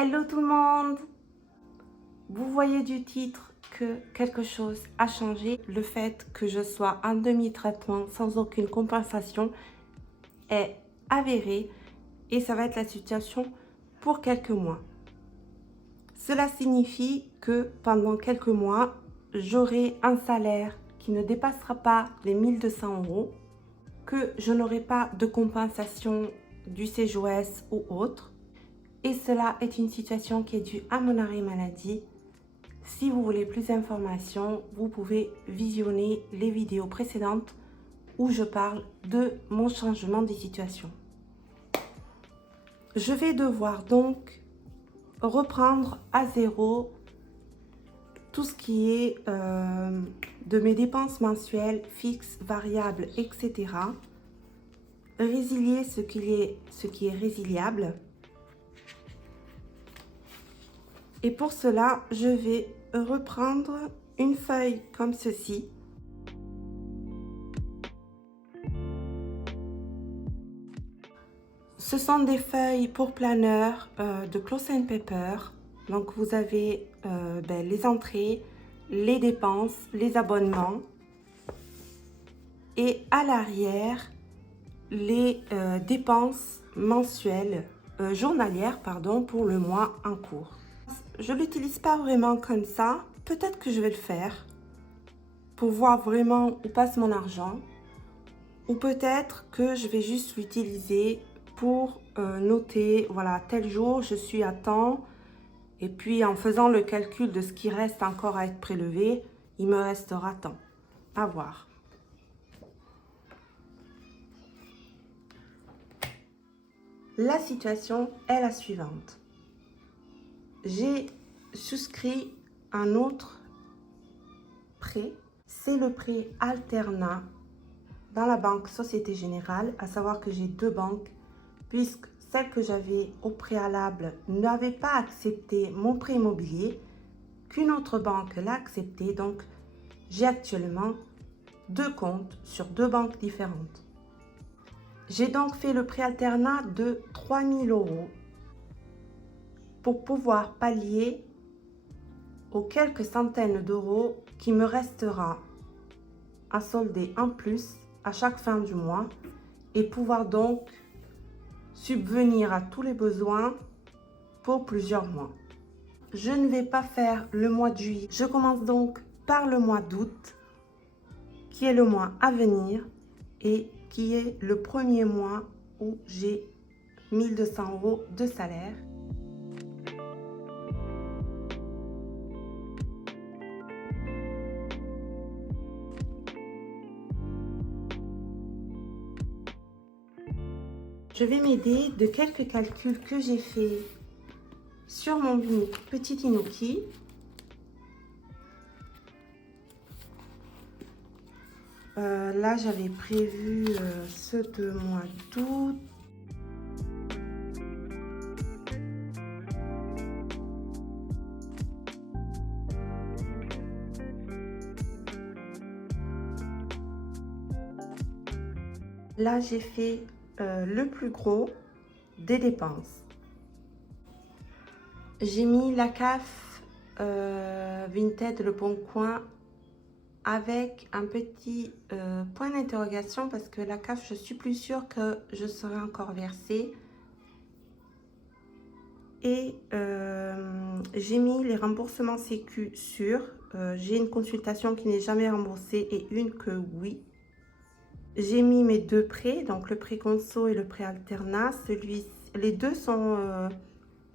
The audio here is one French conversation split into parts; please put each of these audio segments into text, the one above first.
Hello tout le monde! Vous voyez du titre que quelque chose a changé. Le fait que je sois en demi-traitement sans aucune compensation est avéré et ça va être la situation pour quelques mois. Cela signifie que pendant quelques mois, j'aurai un salaire qui ne dépassera pas les 1200 €, que je n'aurai pas de compensation du CJOS ou autre. Et cela est une situation qui est due à mon arrêt maladie. Si vous voulez plus d'informations, vous pouvez visionner les vidéos précédentes où je parle de mon changement de situation. Je vais devoir donc reprendre à zéro tout ce qui est de mes dépenses mensuelles, fixes, variables, etc. Résilier ce qui est résiliable. Et pour cela, je vais reprendre une feuille comme ceci. Ce sont des feuilles pour planeur de Close & Paper. Donc vous avez les entrées, les dépenses, les abonnements. Et à l'arrière, les dépenses mensuelles, journalières, pardon, pour le mois en cours. Je ne l'utilise pas vraiment comme ça. Peut-être que je vais le faire pour voir vraiment où passe mon argent. Ou peut-être que je vais juste l'utiliser pour noter, voilà, tel jour, je suis à temps. Et puis, en faisant le calcul de ce qui reste encore à être prélevé, il me restera tant. À voir. La situation est la suivante. J'ai souscrit un autre prêt. C'est le prêt alternat dans la banque Société Générale, à savoir que j'ai deux banques, puisque celle que j'avais au préalable n'avait pas accepté mon prêt immobilier, qu'une autre banque l'a accepté. Donc, j'ai actuellement deux comptes sur deux banques différentes. J'ai donc fait le prêt alternat de 3 000 € pour pouvoir pallier aux quelques centaines d'euros qui me restera à solder en plus à chaque fin du mois et pouvoir donc subvenir à tous les besoins pour plusieurs mois. Je ne vais pas faire le mois de juillet. Je commence donc par le mois d'août, qui est le mois à venir et qui est le premier mois où j'ai 1200 € de salaire. Je vais m'aider de quelques calculs que j'ai fait sur mon petit Inuki. Là, j'avais prévu ceux de mois d'août. Là, j'ai fait le plus gros des dépenses. J'ai mis la CAF Vinted Le Bon Coin avec un petit point d'interrogation parce que la CAF, je suis plus sûre que je serai encore versée. Et j'ai mis les remboursements Sécu sûrs. J'ai une consultation qui n'est jamais remboursée et une que oui. J'ai mis mes deux prêts, donc le prêt conso et le prêt alternat. Les deux sont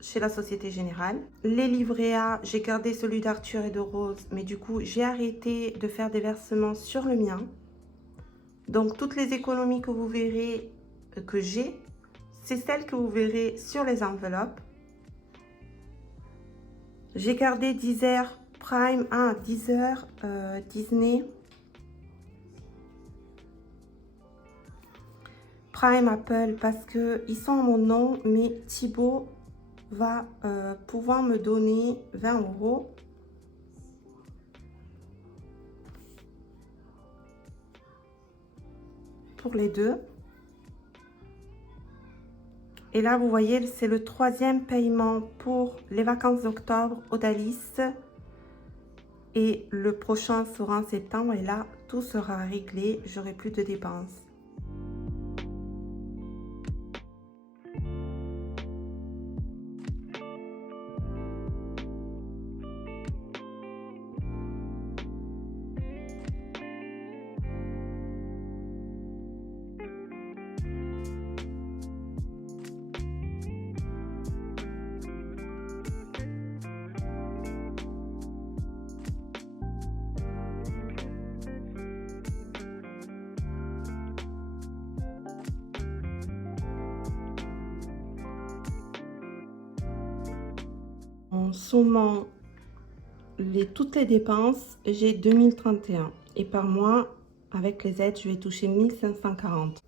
chez la Société Générale. Les livrets A, j'ai gardé celui d'Arthur et de Rose, mais du coup, j'ai arrêté de faire des versements sur le mien. Donc, toutes les économies que vous verrez que j'ai, c'est celles que vous verrez sur les enveloppes. J'ai gardé Deezer Prime, Deezer, Disney, Prime, Apple, parce qu'ils sont à mon nom, mais Thibaut va pouvoir me donner 20 € pour les deux. Et là, vous voyez, c'est le 3e paiement pour les vacances d'octobre Odalis. Et le prochain sera en septembre. Et là, tout sera réglé. J'aurai plus de dépenses. En sommant toutes les dépenses, j'ai 2031. Et par mois, avec les aides, je vais toucher 1540.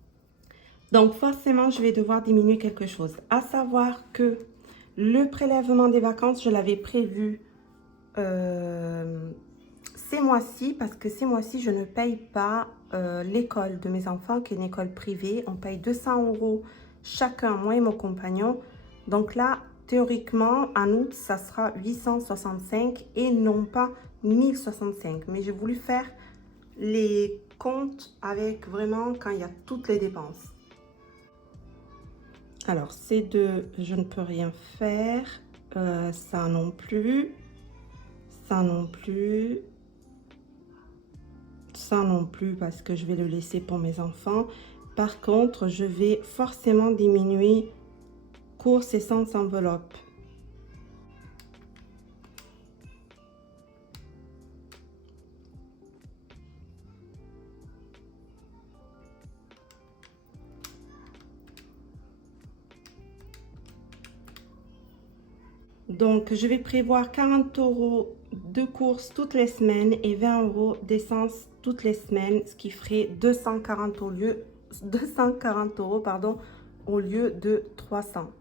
Donc forcément, je vais devoir diminuer quelque chose. À savoir que le prélèvement des vacances, je l'avais prévu ces mois-ci, parce que ces mois-ci, je ne paye pas l'école de mes enfants, qui est une école privée. On paye 200 € chacun, moi et mon compagnon. Donc là, théoriquement, en août, ça sera 865 et non pas 1065. Mais j'ai voulu faire les comptes avec vraiment quand il y a toutes les dépenses. Alors, ces deux, je ne peux rien faire. Ça non plus. Ça non plus. Ça non plus parce que je vais le laisser pour mes enfants. Par contre, je vais forcément diminuer courses et sans enveloppe. Donc, je vais prévoir 40 € de courses toutes les semaines et 20 € d'essence toutes les semaines, ce qui ferait 240 € pardon, au lieu de 300.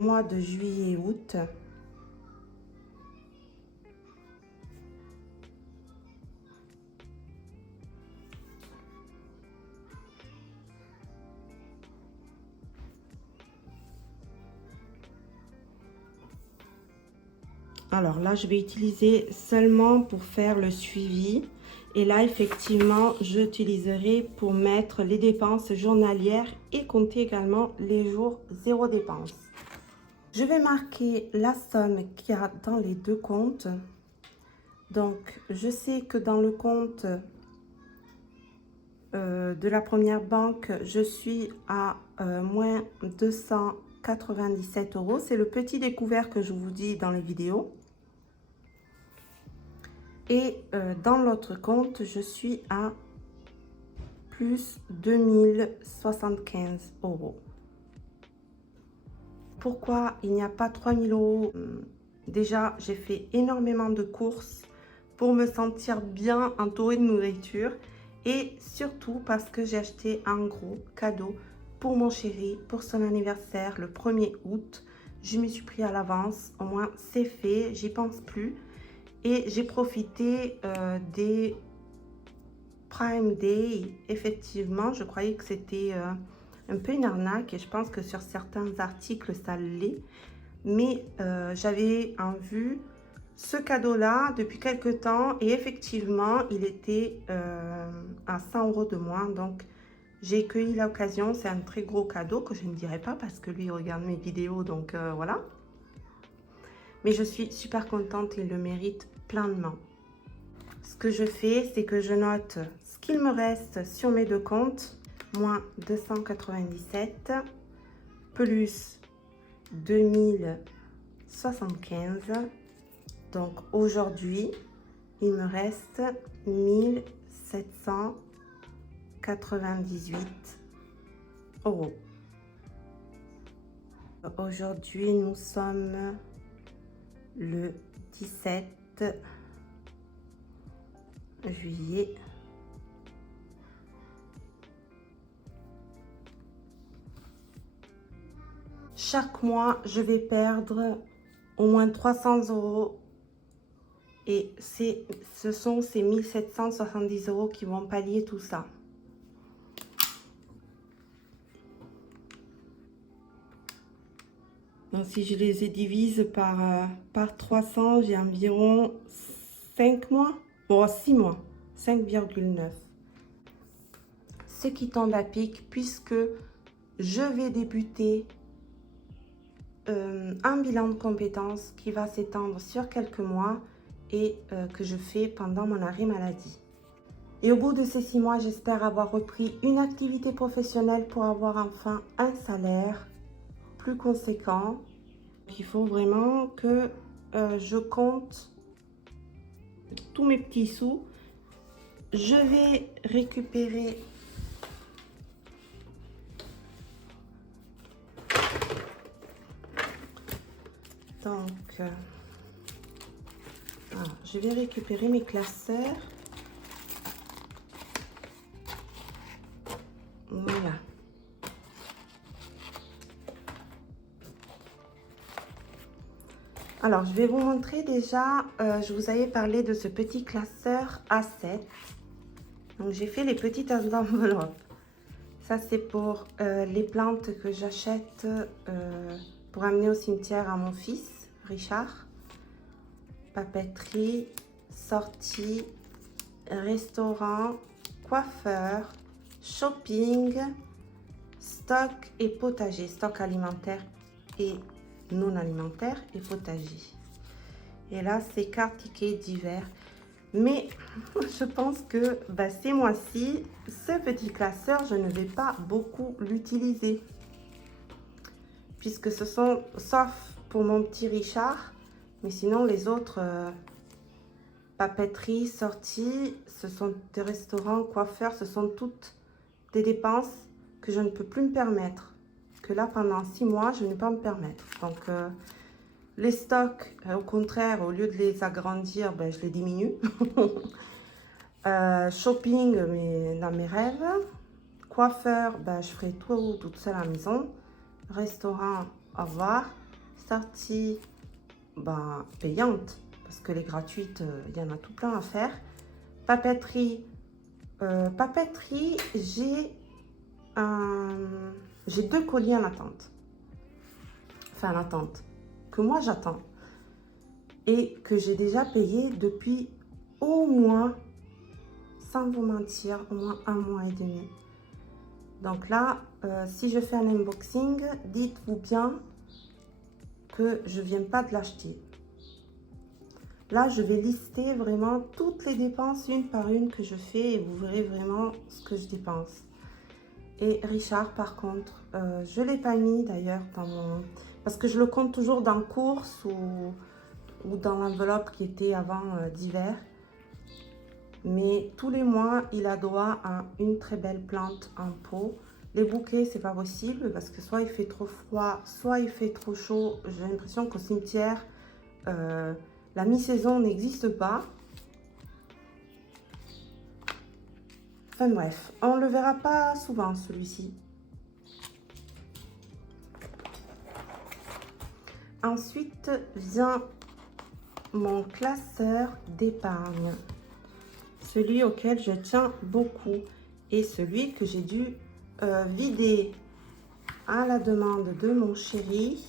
Mois de juillet et août. Alors là, je vais utiliser seulement pour faire le suivi. Et là, effectivement, j'utiliserai pour mettre les dépenses journalières et compter également les jours zéro dépense. Je vais marquer la somme qu'il y a dans les deux comptes. Donc, je sais que dans le compte de la première banque, je suis à moins 297 €. C'est le petit découvert que je vous dis dans les vidéos. Et dans l'autre compte, je suis à plus 2075 €. Pourquoi il n'y a pas 3000 €? Déjà, j'ai fait énormément de courses pour me sentir bien entourée de nourriture. Et surtout parce que j'ai acheté un gros cadeau pour mon chéri, pour son anniversaire le 1er août. Je me suis pris à l'avance, au moins c'est fait, j'y pense plus. Et j'ai profité des Prime Day. Effectivement, je croyais que c'était un peu une arnaque et je pense que sur certains articles, ça l'est. Mais j'avais en vue ce cadeau-là depuis quelques temps et effectivement, il était à 100 € de moins. Donc, j'ai cueilli l'occasion. C'est un très gros cadeau que je ne dirai pas parce que lui, il regarde mes vidéos. Donc, voilà. Mais je suis super contente, il le mérite pleinement. Ce que je fais, c'est que je note ce qu'il me reste sur mes deux comptes. Moins 297 plus 2075. Donc aujourd'hui, il me reste 1798 €. Aujourd'hui, nous sommes le 17 juillet. Chaque mois, je vais perdre au moins 300 € Et ce sont ces 1770 € qui vont pallier tout ça. Donc, si je les divise par 300, j'ai environ 5 mois, bon 6 mois, 5,9. Ce qui tombe à pic puisque je vais débuter un bilan de compétences qui va s'étendre sur quelques mois et que je fais pendant mon arrêt maladie. Et au bout de ces 6 mois, j'espère avoir repris une activité professionnelle pour avoir enfin un salaire plus conséquent. Il faut vraiment que je compte tous mes petits sous. Je vais récupérer je vais récupérer mes classeurs. Voilà. Alors, je vais vous montrer déjà, je vous avais parlé de ce petit classeur A7. Donc, j'ai fait les petites enveloppes. Ça, c'est pour les plantes que j'achète pour amener au cimetière à mon fils, Richard. Papeterie, sortie, restaurant, coiffeur, shopping, stock et potager, stock alimentaire et non alimentaire et potager. Et là, c'est carte ticket d'hiver. Mais je pense que ces mois-ci, ce petit classeur, je ne vais pas beaucoup l'utiliser. Puisque ce sont, sauf pour mon petit Richard, mais sinon les autres, papeterie, sortie, ce sont des restaurants, coiffeurs, ce sont toutes des dépenses que je ne peux plus me permettre. Que là, pendant 6 mois, je ne vais pas me permettre. Donc, les stocks, au contraire, au lieu de les agrandir, je les diminue. Shopping, mais dans mes rêves. Coiffeur, je ferai tout toute seule à la maison. Restaurant, au revoir. Sortie, payante, parce que les gratuites, il y en a tout plein à faire. Papeterie, j'ai 2 colis en attente. Enfin, en attente. Que moi, j'attends. Et que j'ai déjà payé depuis au moins, sans vous mentir, au moins 1 mois et demi. Donc là, si je fais un unboxing, dites-vous bien que je ne viens pas de l'acheter. Là, je vais lister vraiment toutes les dépenses une par une que je fais et vous verrez vraiment ce que je dépense. Et Richard, par contre, je ne l'ai pas mis d'ailleurs dans mon... Parce que je le compte toujours dans course ou dans l'enveloppe qui était avant d'hiver. Mais tous les mois, il a droit à une très belle plante en pot. Les bouquets, c'est pas possible parce que soit il fait trop froid, soit il fait trop chaud. J'ai l'impression qu'au cimetière, la mi-saison n'existe pas. Enfin bref, on ne le verra pas souvent celui-ci. Ensuite vient mon classeur d'épargne. Celui auquel je tiens beaucoup et celui que j'ai dû vider à la demande de mon chéri.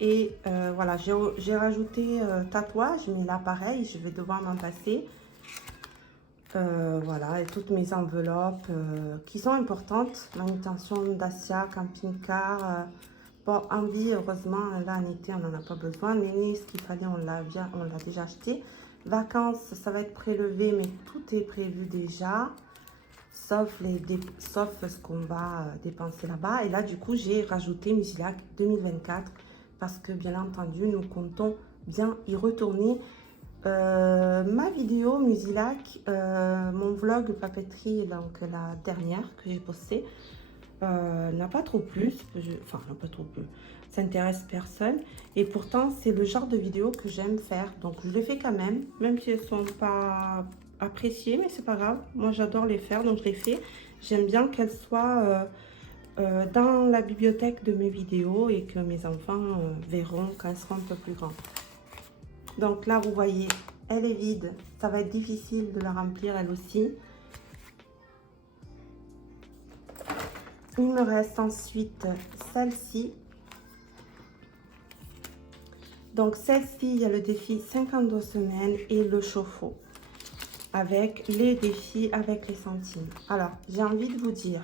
Et voilà, j'ai rajouté tatouage, mais là pareil, je vais devoir m'en passer. Voilà, et toutes mes enveloppes qui sont importantes. Manutention d'Asia, camping-car. Bon, envie, heureusement, là en été, on n'en a pas besoin. Mais ce qu'il fallait, on l'a déjà acheté. Vacances, ça va être prélevé, mais tout est prévu déjà. Sauf ce qu'on va dépenser là-bas. Et là, du coup, j'ai rajouté Musilac 2024. Parce que, bien entendu, nous comptons bien y retourner. Ma vidéo Musilac, mon vlog papeterie, donc la dernière que j'ai postée, n'a pas trop plu, n'a pas trop plu, ça n'intéresse personne et pourtant c'est le genre de vidéo que j'aime faire, donc je les fais quand même si elles sont pas appréciées, mais c'est pas grave, moi j'adore les faire, donc je les fais. J'aime bien qu'elles soient dans la bibliothèque de mes vidéos et que mes enfants verront quand elles seront un peu plus grands. Donc là, vous voyez, elle est vide. Ça va être difficile de la remplir elle aussi. Il me reste ensuite celle-ci. Donc celle-ci, il y a le défi 52 semaines et le chauffe-eau avec les défis avec les centimes. Alors, j'ai envie de vous dire,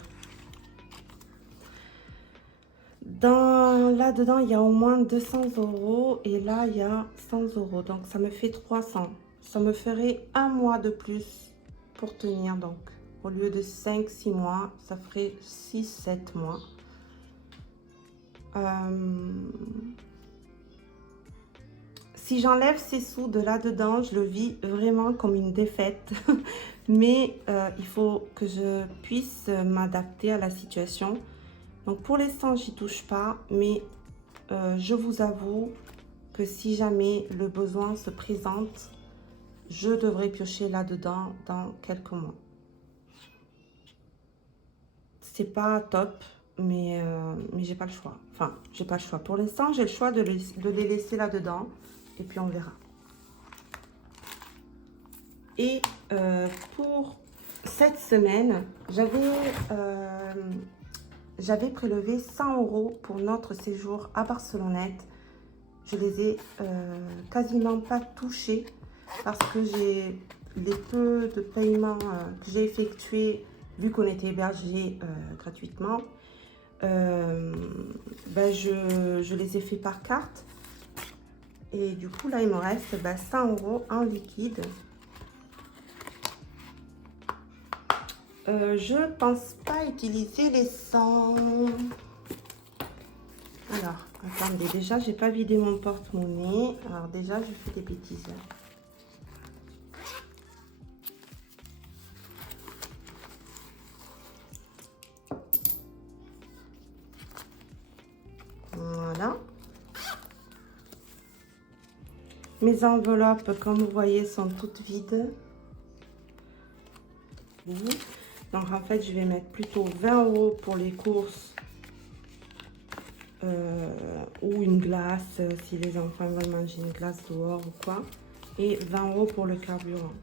là-dedans, il y a au moins 200 € et là, il y a 100 €. Donc, ça me fait 300. Ça me ferait un mois de plus pour tenir. Donc, au lieu de 5-6 mois, ça ferait 6-7 mois. Si j'enlève ces sous de là-dedans, je le vis vraiment comme une défaite. Mais il faut que je puisse m'adapter à la situation. Donc pour l'instant, j'y touche pas. Mais je vous avoue que si jamais le besoin se présente, je devrais piocher là-dedans dans quelques mois. C'est pas top, mais j'ai pas le choix. Enfin, j'ai pas le choix. Pour l'instant, j'ai le choix de les laisser là-dedans. Et puis on verra. Et pour cette semaine, j'avais prélevé 100 € pour notre séjour à Barcelonnette. Je les ai quasiment pas touchés parce que j'ai les peu de paiements que j'ai effectués, vu qu'on était hébergé gratuitement, je les ai fait par carte. Et du coup, là, il me reste 100 € en liquide. Je pense pas utiliser les 100. Alors, attendez, déjà, j'ai pas vidé mon porte-monnaie. Alors déjà, je fais des bêtises. Voilà. Mes enveloppes, comme vous voyez, sont toutes vides. Donc, en fait, je vais mettre plutôt 20 € pour les courses ou une glace, si les enfants veulent manger une glace dehors ou quoi. Et 20 € pour le carburant.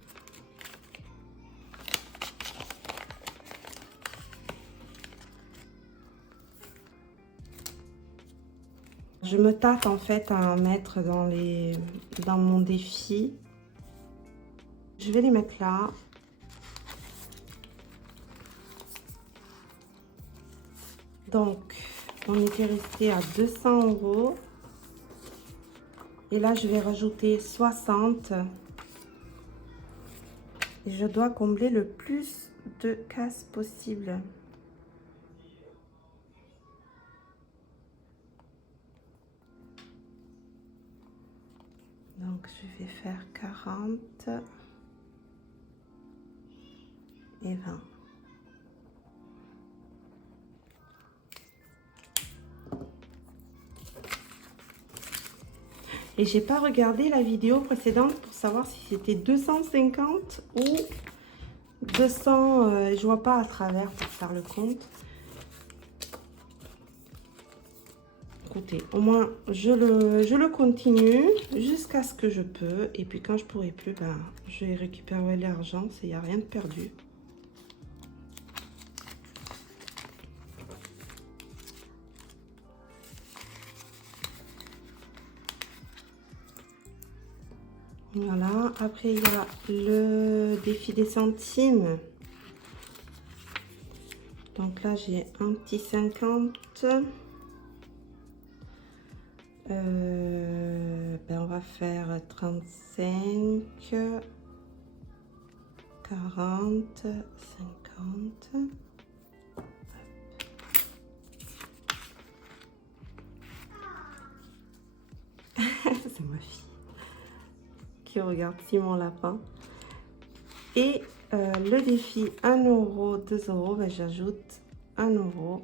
Je me tâte en fait à en mettre dans mon défi. Je vais les mettre là. Donc, on était resté à 200 €. Et là, je vais rajouter 60. Et je dois combler le plus de cases possible. Donc, je vais faire 40 et 20. Et j'ai pas regardé la vidéo précédente pour savoir si c'était 250 ou 200. Je vois pas à travers pour faire le compte. Écoutez, au moins je le continue jusqu'à ce que je peux. Et puis quand je pourrai plus, je vais récupérer l'argent. Il n'y a rien de perdu. Voilà, après il y a le défi des centimes. Donc là j'ai un petit 50. On va faire 35, 40, 50. C'est ma fille qui regarde Simon Lapin. Et le défi 1 €, 2 €, j'ajoute 1 €.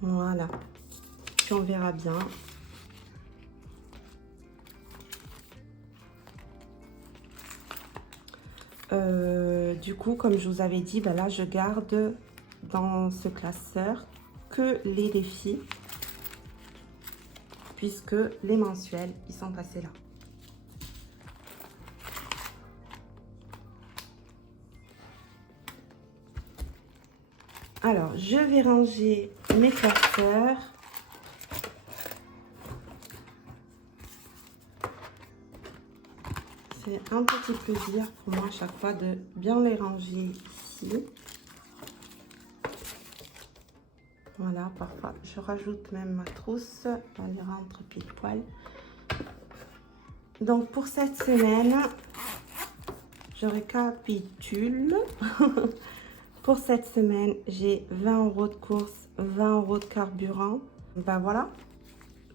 Voilà. Puis on verra bien. Du coup, comme je vous avais dit, là, je garde dans ce classeur que les défis. puisque les mensuels, ils sont passés là. Alors, je vais ranger mes classeurs. C'est un petit plaisir pour moi à chaque fois de bien les ranger ici. Voilà, parfois je rajoute même ma trousse, elle rentre pile poil. Donc pour cette semaine, je récapitule. Pour cette semaine, j'ai 20 € de course, 20 € de carburant. Ben voilà,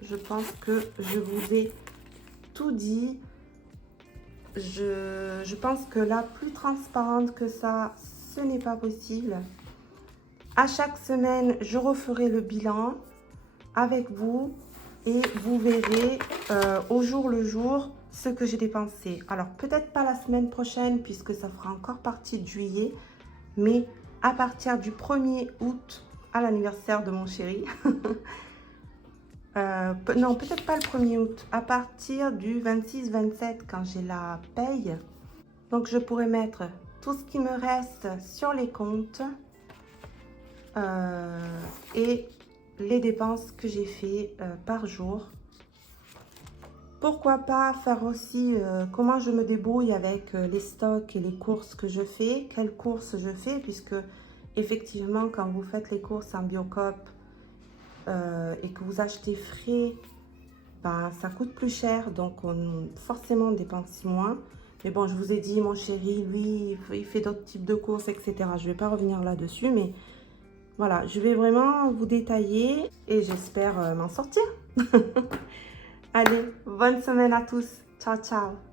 je pense que je vous ai tout dit. Je pense que là, plus transparente que ça, ce n'est pas possible. À chaque semaine, je referai le bilan avec vous et vous verrez au jour le jour ce que j'ai dépensé. Alors, peut-être pas la semaine prochaine puisque ça fera encore partie de juillet, mais à partir du 1er août, à l'anniversaire de mon chéri, non, peut-être pas le 1er août, à partir du 26-27 quand j'ai la paye. Donc, je pourrais mettre tout ce qui me reste sur les comptes et les dépenses que j'ai fait par jour. Pourquoi pas faire aussi comment je me débrouille avec les stocks et les courses que je fais, quelles courses je fais, puisque effectivement quand vous faites les courses en Biocoop et que vous achetez frais, ben, ça coûte plus cher, donc forcément on dépense moins. Mais bon, je vous ai dit, mon chéri, lui, il fait d'autres types de courses, etc. Je ne vais pas revenir là-dessus, mais voilà, je vais vraiment vous détailler et j'espère m'en sortir. Allez, bonne semaine à tous. Ciao, ciao.